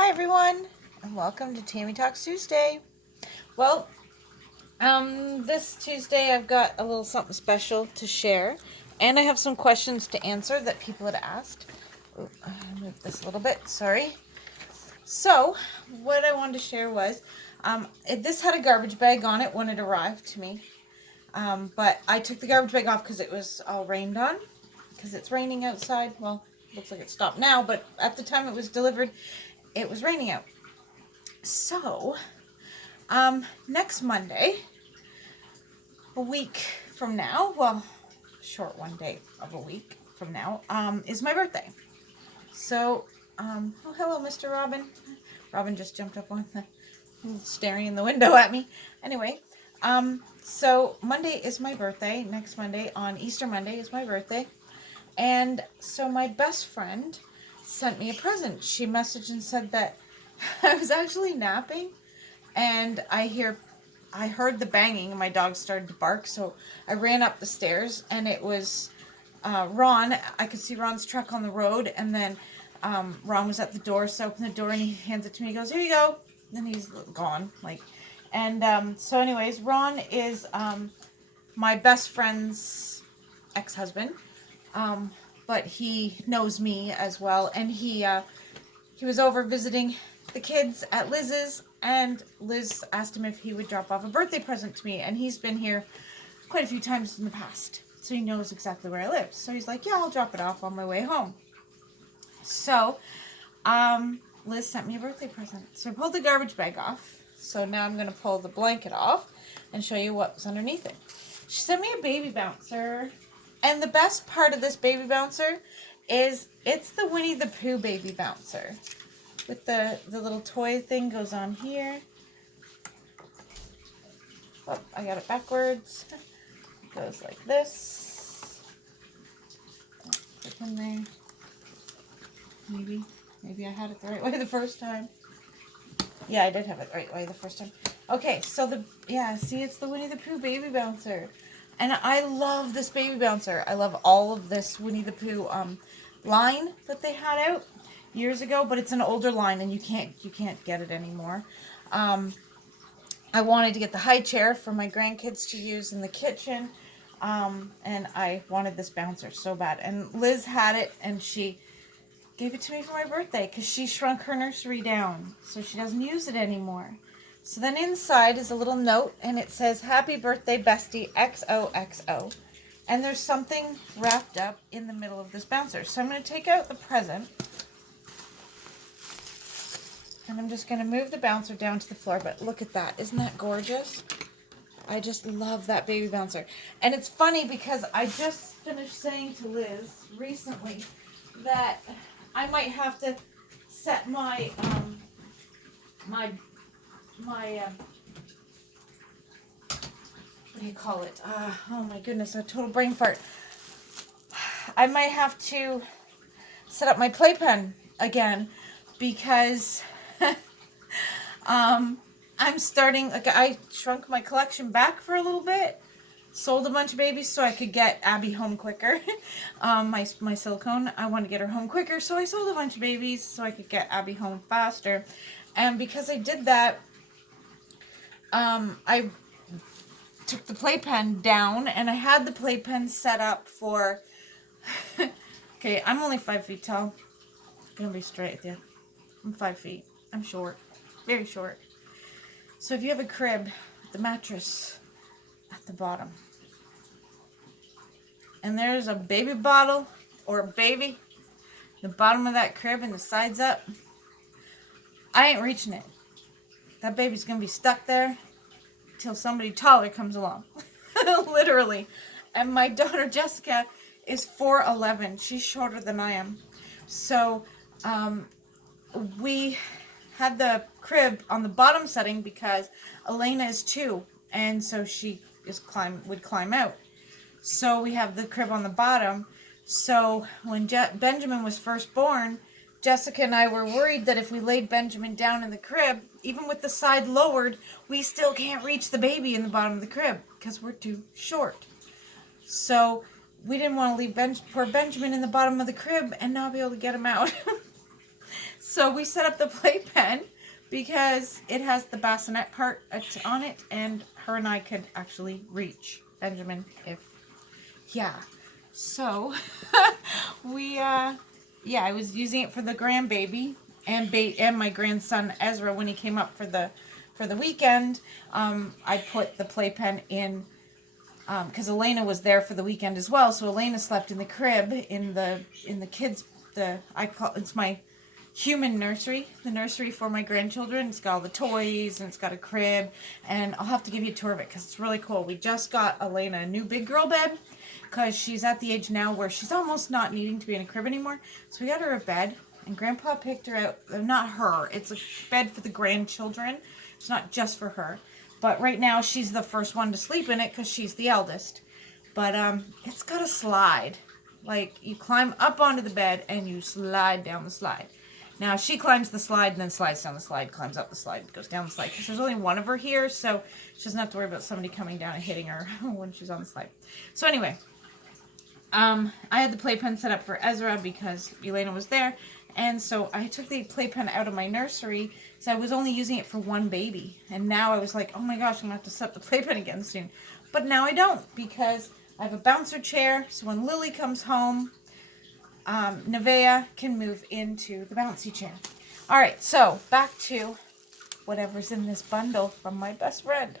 Hi everyone, and welcome to Tammy Talks Tuesday. Well, this Tuesday I've got a little something special to share, and I have some questions to answer that people had asked. I'll move this a little bit, sorry. So, what I wanted to share was, this had a garbage bag on it when it arrived to me, but I took the garbage bag off because it was all rained on, because it's raining outside. Well, looks like it stopped now, but at the time it was delivered, it was raining out. So, next Monday, a week from now, well, short one day of a week from now, is my birthday. So, oh, hello, Mr. Robin. Robin just jumped up on the, staring in the window at me. Anyway, so Monday is my birthday. Next Monday, on Easter Monday, is my birthday. And so my best friend sent me a present. She messaged and said that I was actually napping, and I heard the banging, and my dog started to bark, so I ran up the stairs, and it was Ron. I could see Ron's truck on the road, and then Ron was at the door, so I opened the door, and he hands it to me. He goes, "Here you go." Then he's gone, so anyways, Ron is my best friend's ex-husband, but he knows me as well, and he was over visiting the kids at Liz's, and Liz asked him if he would drop off a birthday present to me, and he's been here quite a few times in the past, so he knows exactly where I live. So he's like, "Yeah, I'll drop it off on my way home." So, Liz sent me a birthday present. So I pulled the garbage bag off. So now I'm going to pull the blanket off and show you what was underneath it. She sent me a baby bouncer. And the best part of this baby bouncer is it's the Winnie the Pooh baby bouncer. With the little toy thing goes on here. Oh, I got it backwards. It goes like this. Put it in there. Maybe I had it the right way the first time. Yeah, I did have it the right way the first time. Okay, so see, it's the Winnie the Pooh baby bouncer. And I love this baby bouncer. I love all of this Winnie the Pooh line that they had out years ago, but it's an older line and you can't get it anymore. I wanted to get the high chair for my grandkids to use in the kitchen, and I wanted this bouncer so bad. And Liz had it, and she gave it to me for my birthday because she shrunk her nursery down, so she doesn't use it anymore. So then inside is a little note, and it says, "Happy birthday, bestie, XOXO." And there's something wrapped up in the middle of this bouncer. So I'm going to take out the present, and I'm just going to move the bouncer down to the floor. But look at that. Isn't that gorgeous? I just love that baby bouncer. And it's funny because I just finished saying to Liz recently that I might have to set my what do you call it? Oh my goodness, a total brain fart. I might have to set up my playpen again because I'm starting, I shrunk my collection back for a little bit. Sold a bunch of babies so I could get Abby home quicker. My silicone, I want to get her home quicker, so I sold a bunch of babies so I could get Abby home faster. And because I did that, I took the playpen down, and I had the playpen set up for... Okay, I'm only 5 feet tall. I'm gonna be straight with you. I'm 5 feet. I'm short. Very short. So if you have a crib, the mattress at the bottom, and there's a baby bottle or a baby, the bottom of that crib and the sides up, I ain't reaching it. That baby's gonna be stuck there till somebody taller comes along. Literally. And my daughter Jessica is 4'11". She's shorter than I am. So we had the crib on the bottom setting because Elena is 2, and so she would climb out. So we have the crib on the bottom. So when Benjamin was first born, Jessica and I were worried that if we laid Benjamin down in the crib, even with the side lowered, we still can't reach the baby in the bottom of the crib because we're too short. So we didn't want to leave poor Benjamin in the bottom of the crib and not be able to get him out. So we set up the playpen because it has the bassinet part on it, and her and I could actually reach Benjamin if, yeah. So I was using it for the grandbaby and my grandson Ezra when he came up for the weekend. I put the playpen in because Elena was there for the weekend as well. So Elena slept in the crib in the kids it's my human nursery, the nursery for my grandchildren. It's got all the toys and it's got a crib, and I'll have to give you a tour of it because it's really cool. We just got Elena a new big girl bed because she's at the age now where she's almost not needing to be in a crib anymore. So we got her a bed, and Grandpa picked her out. Not her, it's a bed for the grandchildren. It's not just for her, but right now she's the first one to sleep in it because she's the eldest. But it's got a slide. Like, you climb up onto the bed and you slide down the slide. Now, she climbs the slide and then slides down the slide, climbs up the slide, goes down the slide. Because there's only one of her here, so she doesn't have to worry about somebody coming down and hitting her when she's on the slide. So anyway, I had the playpen set up for Ezra because Elena was there. And so I took the playpen out of my nursery because I was only using it for one baby. And now I was like, oh my gosh, I'm going to have to set up the playpen again soon. But now I don't because I have a bouncer chair. So when Lily comes home, Nevaeh can move into the bouncy chair. All right, so back to whatever's in this bundle from my best friend.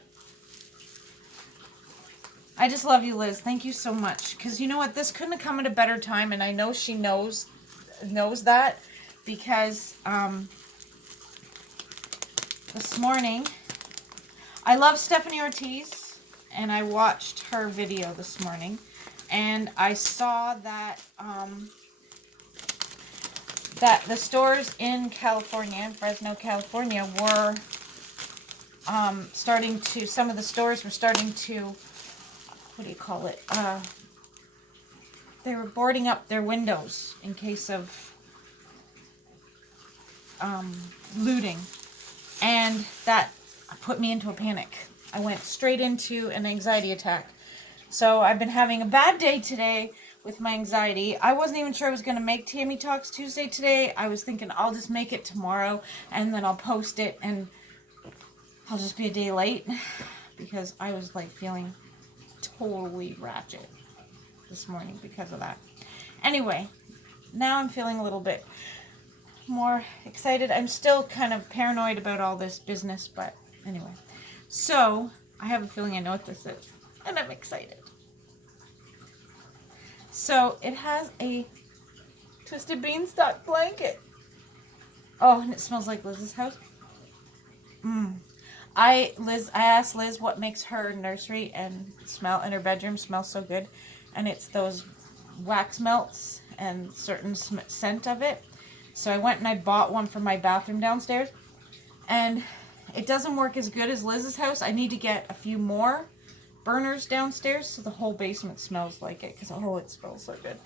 I just love you, Liz. Thank you so much. Because you know what? This couldn't have come at a better time, and I know she knows that because this morning, I love Stephanie Ortiz, and I watched her video this morning, and I saw that that the stores in California, in Fresno, California, were some of the stores were starting to, what do you call it? They were boarding up their windows in case of looting. And that put me into a panic. I went straight into an anxiety attack. So I've been having a bad day today with my anxiety. I wasn't even sure I was going to make Tammy Talks Tuesday today. I was thinking I'll just make it tomorrow and then I'll post it and I'll just be a day late because I was like feeling totally ratchet this morning because of that. Anyway, now I'm feeling a little bit more excited. I'm still kind of paranoid about all this business, but anyway. So, I have a feeling I know what this is, and I'm excited. So, it has a twisted beanstalk blanket. Oh, and it smells like Liz's house. I asked Liz what makes her nursery and her bedroom smell so good, and it's those wax melts and certain scent of it. So I went and I bought one for my bathroom downstairs, and it doesn't work as good as Liz's house. I need to get a few more burners downstairs so the whole basement smells like it, because it smells so good.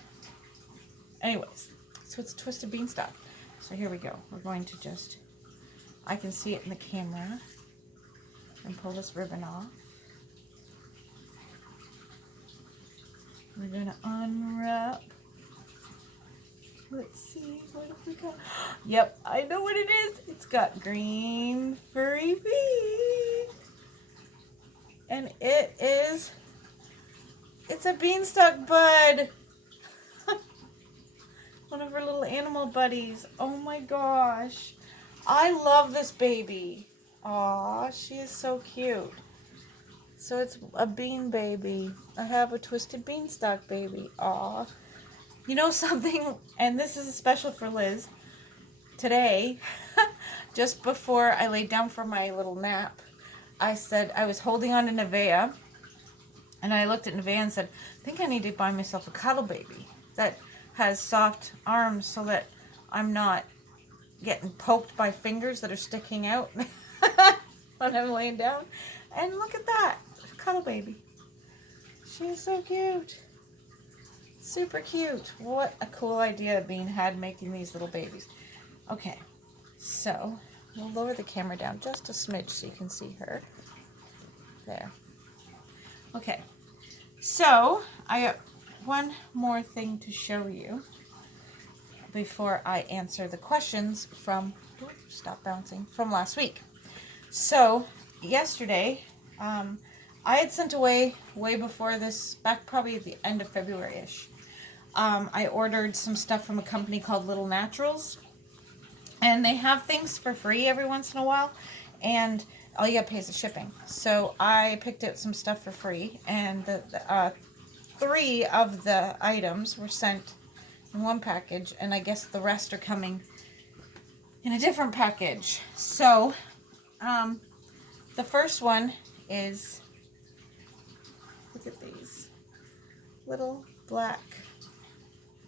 Anyways, so it's twisted beanstalk. So here we go. We're going to I can see it in the camera. And pull this ribbon off. We're going to unwrap. Let's see, what have we got? Yep, I know what it is. It's got green furry feet. And it's a beanstalk bud. One of her little animal buddies. Oh my gosh. I love this baby. Aw, she is so cute. So it's a bean baby. I have a twisted beanstalk baby. Aw. You know something, and this is special for Liz. Today, just before I laid down for my little nap, I said I was holding on to Nevaeh, and I looked at Nevaeh and said, I think I need to buy myself a Cuddle Baby that has soft arms so that I'm not getting poked by fingers that are sticking out when I'm laying down. And look at that, Cuddle Baby. She's so cute. Super cute. What a cool idea being had making these little babies. Okay, so we'll lower the camera down just a smidge so you can see her. There. Okay, so I got one more thing to show you. before I answer the questions from, stop bouncing, from last week. So yesterday, I had sent away way before this, back probably at the end of February-ish. I ordered some stuff from a company called Little Naturals, and they have things for free every once in a while, and all you gotta pay is the shipping. So I picked out some stuff for free, and the 3 of the items were sent in one package, and I guess the rest are coming in a different package. So the first one is, look at these little black,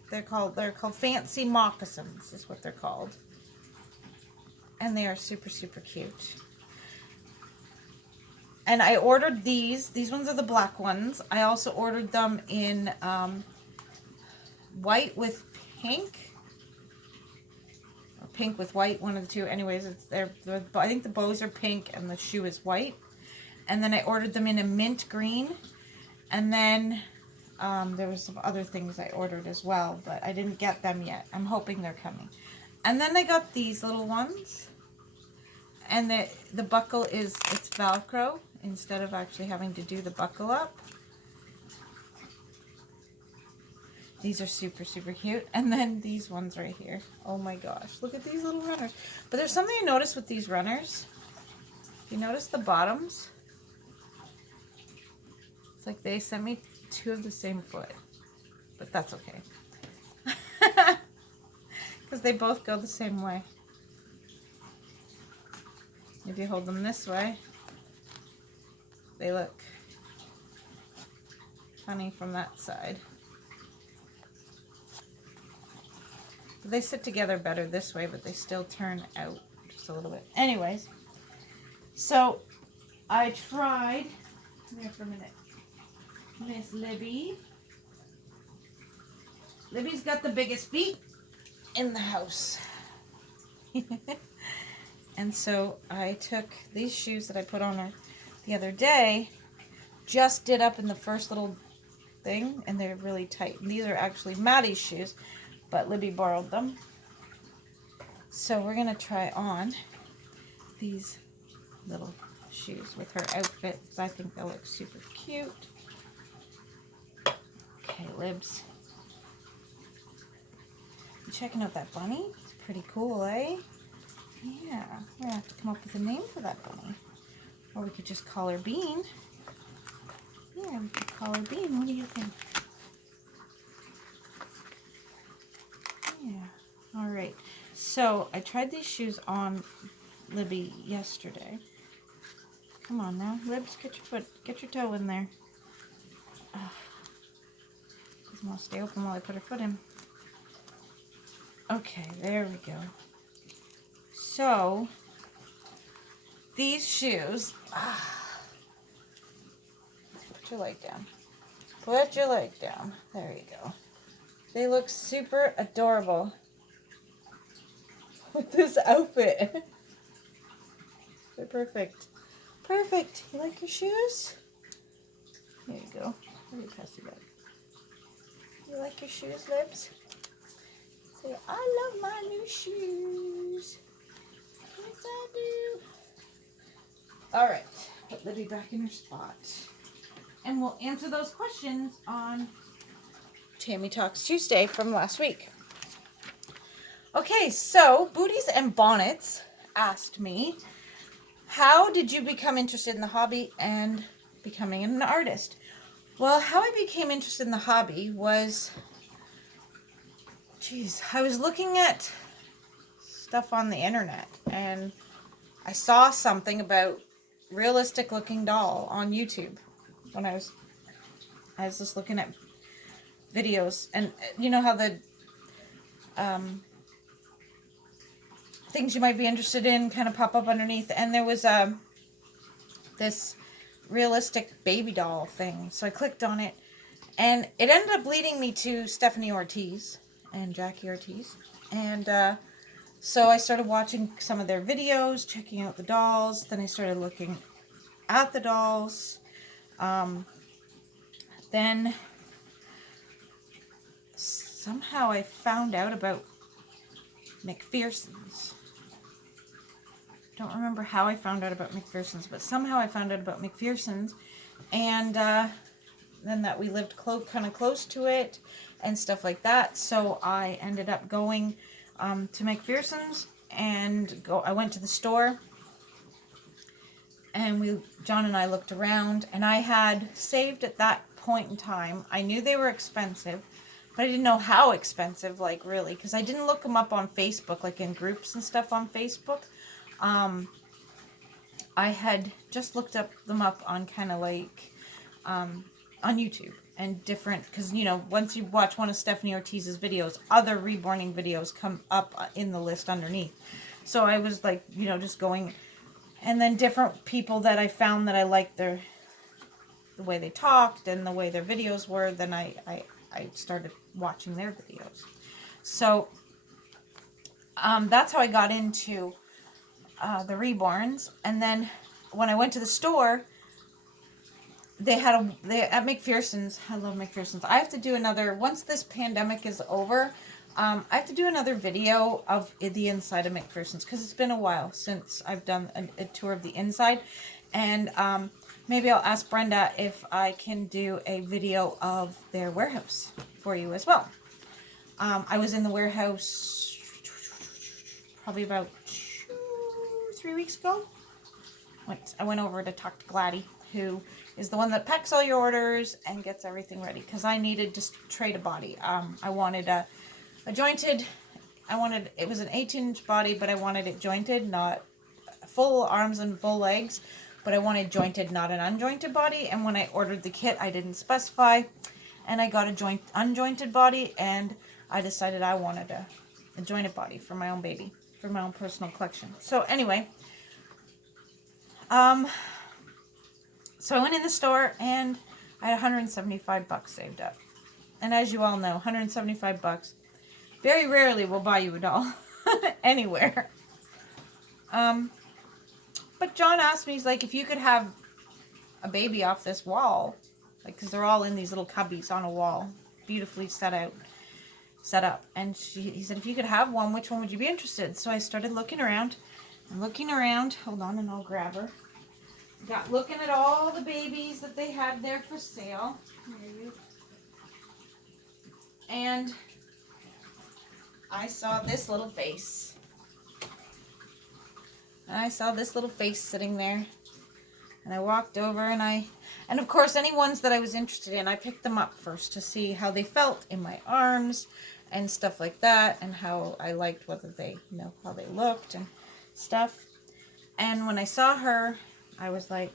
they're called fancy moccasins is what they're called, and they are super cute. And I ordered these ones are the black ones. I also ordered them in white with pink, or pink with white, one of the two. Anyways, I think the bows are pink and the shoe is white. And then I ordered them in a mint green, and then there was some other things I ordered as well, but I didn't get them yet. I'm hoping they're coming. And then I got these little ones, and the buckle it's Velcro instead of actually having to do the buckle up. These are super cute. And then these ones right here. Oh my gosh, look at these little runners. But there's something I noticed with these runners. You notice the bottoms? It's like they sent me 2 of the same foot, but that's okay. Because they both go the same way. If you hold them this way, they look funny from that side. They sit together better this way, but they still turn out just a little bit. Anyways, so I tried, come here for a minute, Miss Libby. Libby's got the biggest feet in the house. And so I took these shoes that I put on her the other day, just did up in the first little thing, and they're really tight. And these are actually Maddie's shoes, but Libby borrowed them. So we're going to try on these little shoes with her outfit, because I think they'll look super cute. Okay, Libs. You checking out that bunny? It's pretty cool, eh? Yeah, we're going to have to come up with a name for that bunny. Or we could just call her Bean. Yeah, we could call her Bean. What do you think? Yeah. Alright. So, I tried these shoes on Libby yesterday. Come on now. Libs, get your toe in there. Doesn't want to stay open while I put her foot in. Okay, there we go. So, these shoes, put your leg down. Put your leg down. There you go. They look super adorable with this outfit. They're perfect. Perfect. You like your shoes? There you go. Let me pass you back. You like your shoes, Libs? Say, I love my new shoes. Yes, I do. Alright, put Libby back in her spot. And we'll answer those questions on Tammy Talks Tuesday from last week. Okay, so Booties and Bonnets asked me, how did you become interested in the hobby and becoming an artist? Well, how I became interested in the hobby was, I was looking at stuff on the internet, and I saw something about realistic looking doll on YouTube when I was just looking at videos, and you know how the things you might be interested in kind of pop up underneath, and there was this realistic baby doll thing, so I clicked on it, and it ended up leading me to Stephanie Ortiz and Jackie Ortiz, and so I started watching some of their videos, checking out the dolls. Then I started looking at the dolls. Then somehow I found out about McPherson's. Don't remember how I found out about McPherson's, but somehow I found out about McPherson's, and then that we lived kind of close to it and stuff like that. So I ended up going to McPherson's, and I went to the store, and John and I looked around, and I had saved at that point in time. I knew they were expensive, but I didn't know how expensive, like, really, because I didn't look them up on Facebook, like in groups and stuff on Facebook. I had just looked them up on kind of like on YouTube and different, because, you know, once you watch one of Stephanie Ortiz's videos, other reborning videos come up in the list underneath. So I was like, you know, just going, and then different people that I found that I liked the way they talked and the way their videos were, then I started watching their videos. So that's how I got into the reborns. And then when I went to the store, they had at McPherson's. I love McPherson's. I have to do another, once this pandemic is over, I have to do another video of the inside of McPherson's, because it's been a while since I've done a tour of the inside. And maybe I'll ask Brenda if I can do a video of their warehouse for you as well. I was in the warehouse probably about 2-3 weeks ago. I went over to talk to Gladdy, who is the one that packs all your orders and gets everything ready, because I needed to trade a body. I wanted a jointed, it was an 18-inch body, but I wanted it jointed, not full arms and full legs, but I wanted jointed, not an unjointed body. And when I ordered the kit, I didn't specify, and I got a unjointed body, and I decided I wanted a jointed body for my own baby, for my own personal collection. So anyway, so I went in the store, and I had $175 saved up. And as you all know, $175 very rarely will buy you a doll anywhere. But John asked me, he's like, if you could have a baby off this wall, like, because they're all in these little cubbies on a wall, beautifully set up. And he said, if you could have one, which one would you be interested in? So I started looking around and looking around. Hold on, and I'll grab her. Got looking at all the babies that they had there for sale. And I saw this little face. And I saw this little face sitting there. And I walked over, and of course, any ones that I was interested in, I picked them up first to see how they felt in my arms and stuff like that, and how I liked whether they, you know, how they looked and stuff. And when I saw her, I was like,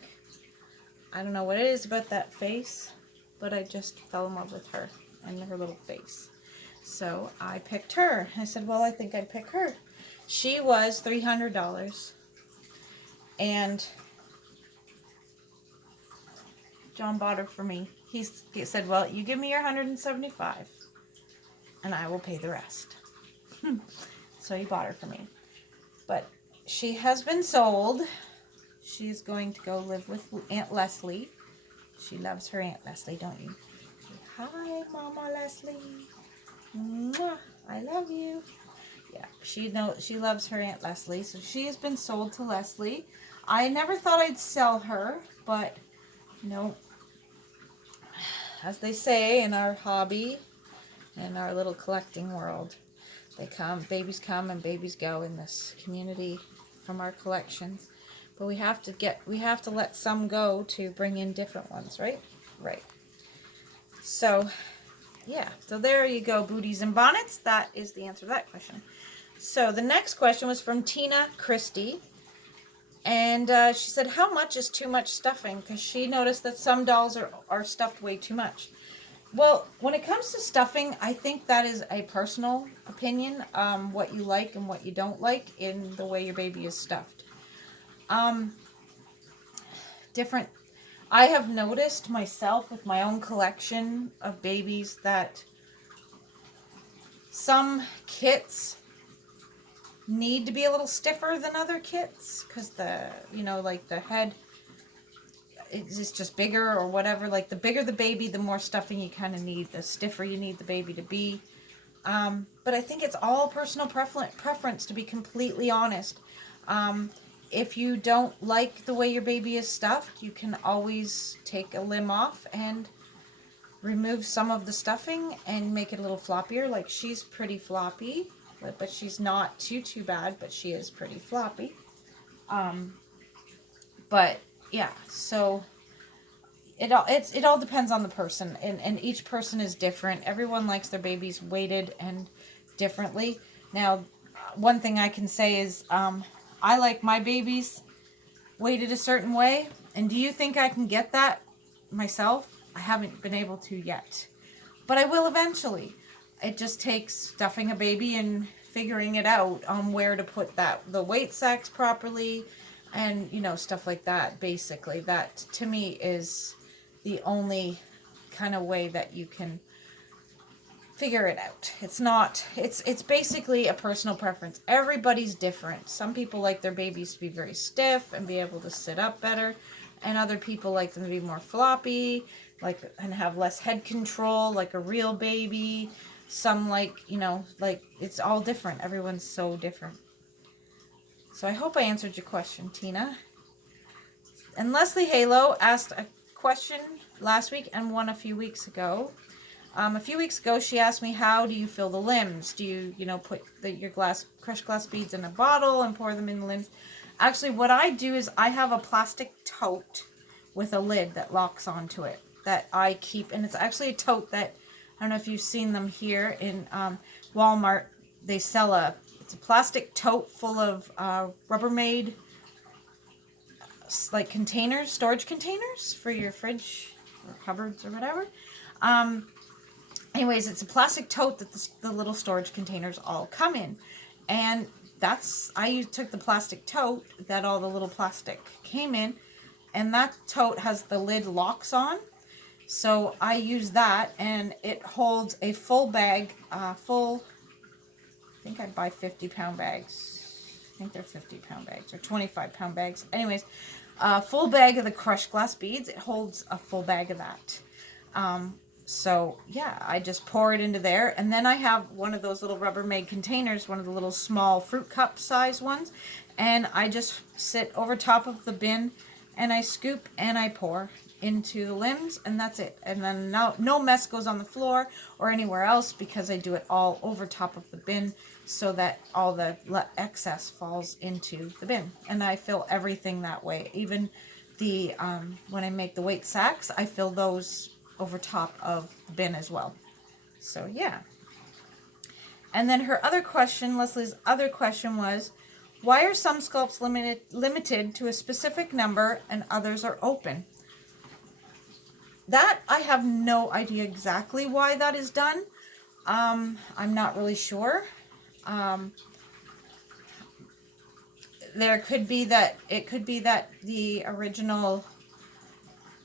I don't know what it is about that face, but I just fell in love with her and her little face. So I picked her. I said, well, I think I'd pick her. She was $300. And John bought her for me. He said, well, you give me your $175 and I will pay the rest. So he bought her for me. But she has been sold. She's going to go live with Aunt Leslie. She loves her Aunt Leslie, don't you? Hi, Mama Leslie. Mwah, I love you. Yeah, she loves her Aunt Leslie. So she has been sold to Leslie. I never thought I'd sell her, but, you know, as they say in our hobby, in our little collecting world, babies come and babies go in this community from our collections. But we have to let some go to bring in different ones, right? Right. So, yeah. So there you go, booties and bonnets. That is the answer to that question. So the next question was from Tina Christie. And she said, how much is too much stuffing? Because she noticed that some dolls are stuffed way too much. Well, when it comes to stuffing, I think that is a personal opinion, what you like and what you don't like in the way your baby is stuffed. I have noticed myself with my own collection of babies that some kits need to be a little stiffer than other kits, because like the head is just bigger or whatever. Like the bigger the baby, the more stuffing you kind of need, the stiffer you need the baby to be. But but I think it's all personal preference, to be completely honest. If you don't like the way your baby is stuffed, you can always take a limb off and remove some of the stuffing and make it a little floppier. Like, she's pretty floppy, but she's not too bad, but she is pretty floppy. But yeah, so it all depends on the person, and each person is different. Everyone likes their babies weighted and differently. Now, one thing I can say is I like my babies weighted a certain way. And do you think I can get that myself? I haven't been able to yet, but I will eventually. It just takes stuffing a baby and figuring it out on where to put the weight sacks properly, and stuff like that. Basically, that to me is the only kind of way that you can figure it out. It's basically a personal preference. Everybody's different. Some people like their babies to be very stiff and be able to sit up better, and other people like them to be more floppy, and have less head control, like a real baby. Some like it's all different. Everyone's so different. So I hope I answered your question, Tina. And Leslie Halo asked a question last week and one a few weeks ago. A few weeks ago, she asked me, how do you fill the limbs? Do you, put your crushed glass beads in a bottle and pour them in the limbs? Actually, what I do is I have a plastic tote with a lid that locks onto it that I keep. And it's actually a tote that, I don't know if you've seen them here in Walmart. They sell it's a plastic tote full of Rubbermaid containers, storage containers for your fridge or cupboards or whatever. Anyways, it's a plastic tote that the little storage containers all come in. And I took the plastic tote that all the little plastic came in, and that tote has the lid locks on. So I use that, and it holds a full bag, I think I buy 50-pound bags. I think they're 50-pound bags or 25-pound bags. Anyways, a full bag of the crushed glass beads. It holds a full bag of that. So yeah, I just pour it into there, and then I have one of those little Rubbermaid containers, one of the little small fruit cup size ones, and I just sit over top of the bin, and I scoop and I pour into the limbs, and that's it. And then no mess goes on the floor or anywhere else, because I do it all over top of the bin so that all the excess falls into the bin. And I fill everything that way. Even the when I make the weight sacks, I fill those over top of the bin as well. So yeah. And then Leslie's other question was, why are some sculpts limited to a specific number and others are open? That I have no idea exactly why that is done. I'm not really sure. It could be that the original,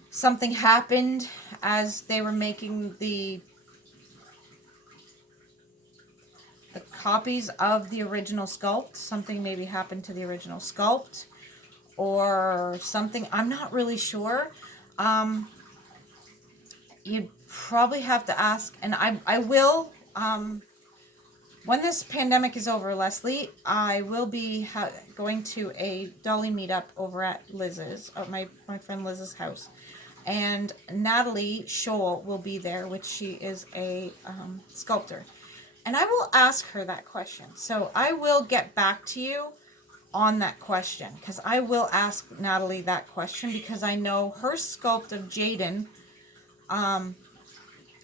something happened as they were making the copies of the original sculpt. Something maybe happened to the original sculpt or something. I'm not really sure. You'd probably have to ask, and I will, when this pandemic is over, Leslie, I will be going to a dolly meetup over at Liz's, my friend Liz's house. And Natalie Scholl will be there, which she is a sculptor. And I will ask her that question. So I will get back to you on that question, because I will ask Natalie that question, because I know her sculpt of Jaden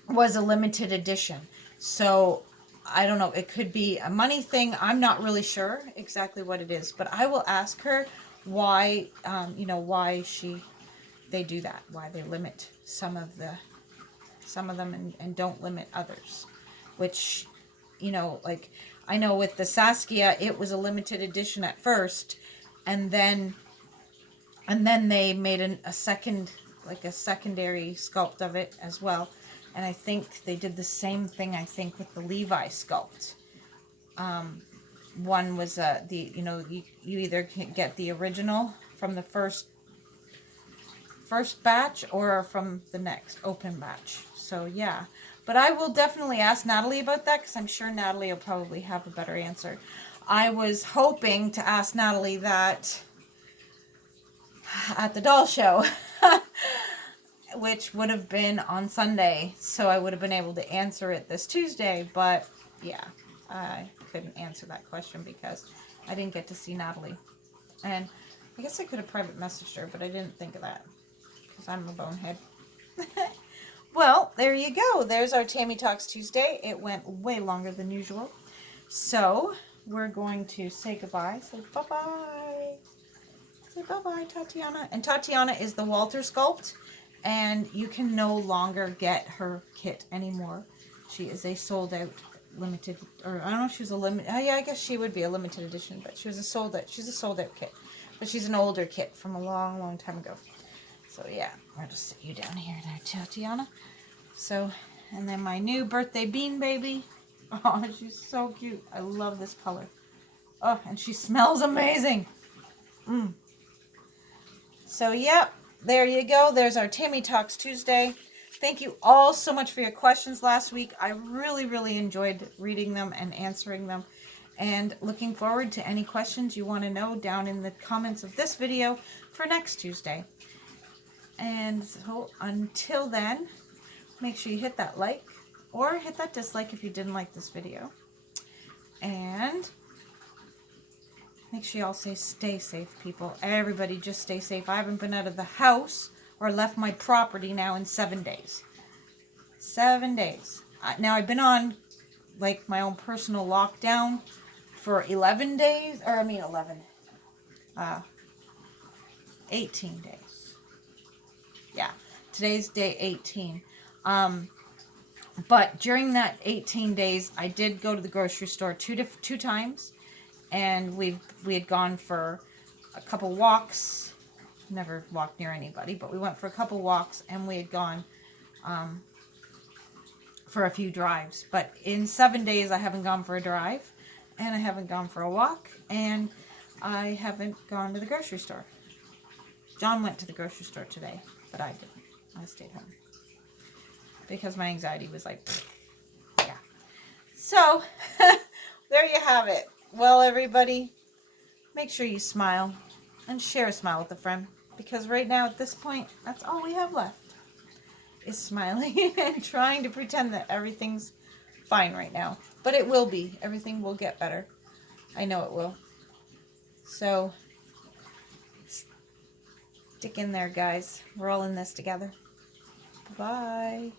was a limited edition. So I don't know, it could be a money thing. I'm not really sure exactly what it is, but I will ask her why, why they do that, why they limit some of them and don't limit others, which, I know with the Saskia, it was a limited edition at first, and then they made a secondary sculpt of it as well. And I think they did the same thing, with the Levi sculpt. One was you either can get the original from the first batch or from the next open batch. So yeah, But I will definitely ask Natalie about that because I'm sure Natalie will probably have a better answer. I was hoping to ask Natalie that at the doll show, which would have been on Sunday, so I would have been able to answer it this Tuesday, but yeah, I couldn't answer that question because I didn't get to see Natalie. And I guess I could have private messaged her, but I didn't think of that because I'm a bonehead. Well, there you go. There's our Tammy Talks Tuesday. It went way longer than usual. So we're going to say goodbye. Say bye-bye. Say bye-bye, Tatiana. And Tatiana is the Walter sculpt, and you can no longer get her kit anymore. She is a sold-out limited, or I don't know if she was a limit. Oh, yeah, I guess she would be a limited edition, but she was a sold-out. She's a sold-out kit, but she's an older kit from a long, long time ago. So yeah, I'll just sit you down here there, Tatiana. So, and then my new birthday bean baby. Oh, she's so cute. I love this color. Oh, and she smells amazing. So, yep, there you go. There's our Tammy Talks Tuesday. Thank you all so much for your questions last week. I really, really enjoyed reading them and answering them. And looking forward to any questions you want to know down in the comments of this video for next Tuesday. And so until then, make sure you hit that like or hit that dislike if you didn't like this video. And make sure you all stay safe, people. Everybody just stay safe. I haven't been out of the house or left my property now in 7 days. 7 days. Now I've been on like my own personal lockdown for 11 days. Or I mean 18 days. Yeah. Today's day 18. But during that 18 days, I did go to the grocery store two times, and we had gone for a couple walks. Never walked near anybody, but we went for a couple walks, and we had gone for a few drives. But in 7 days, I haven't gone for a drive, and I haven't gone for a walk, and I haven't gone to the grocery store. John went to the grocery store today, but I didn't. I stayed home because my anxiety was like, yeah. So, there you have it. Well, everybody, make sure you smile and share a smile with a friend, because right now at this point, that's all we have left is smiling and trying to pretend that everything's fine right now. But it will be. Everything will get better. I know it will. So, stick in there, guys. We're all in this together. Bye.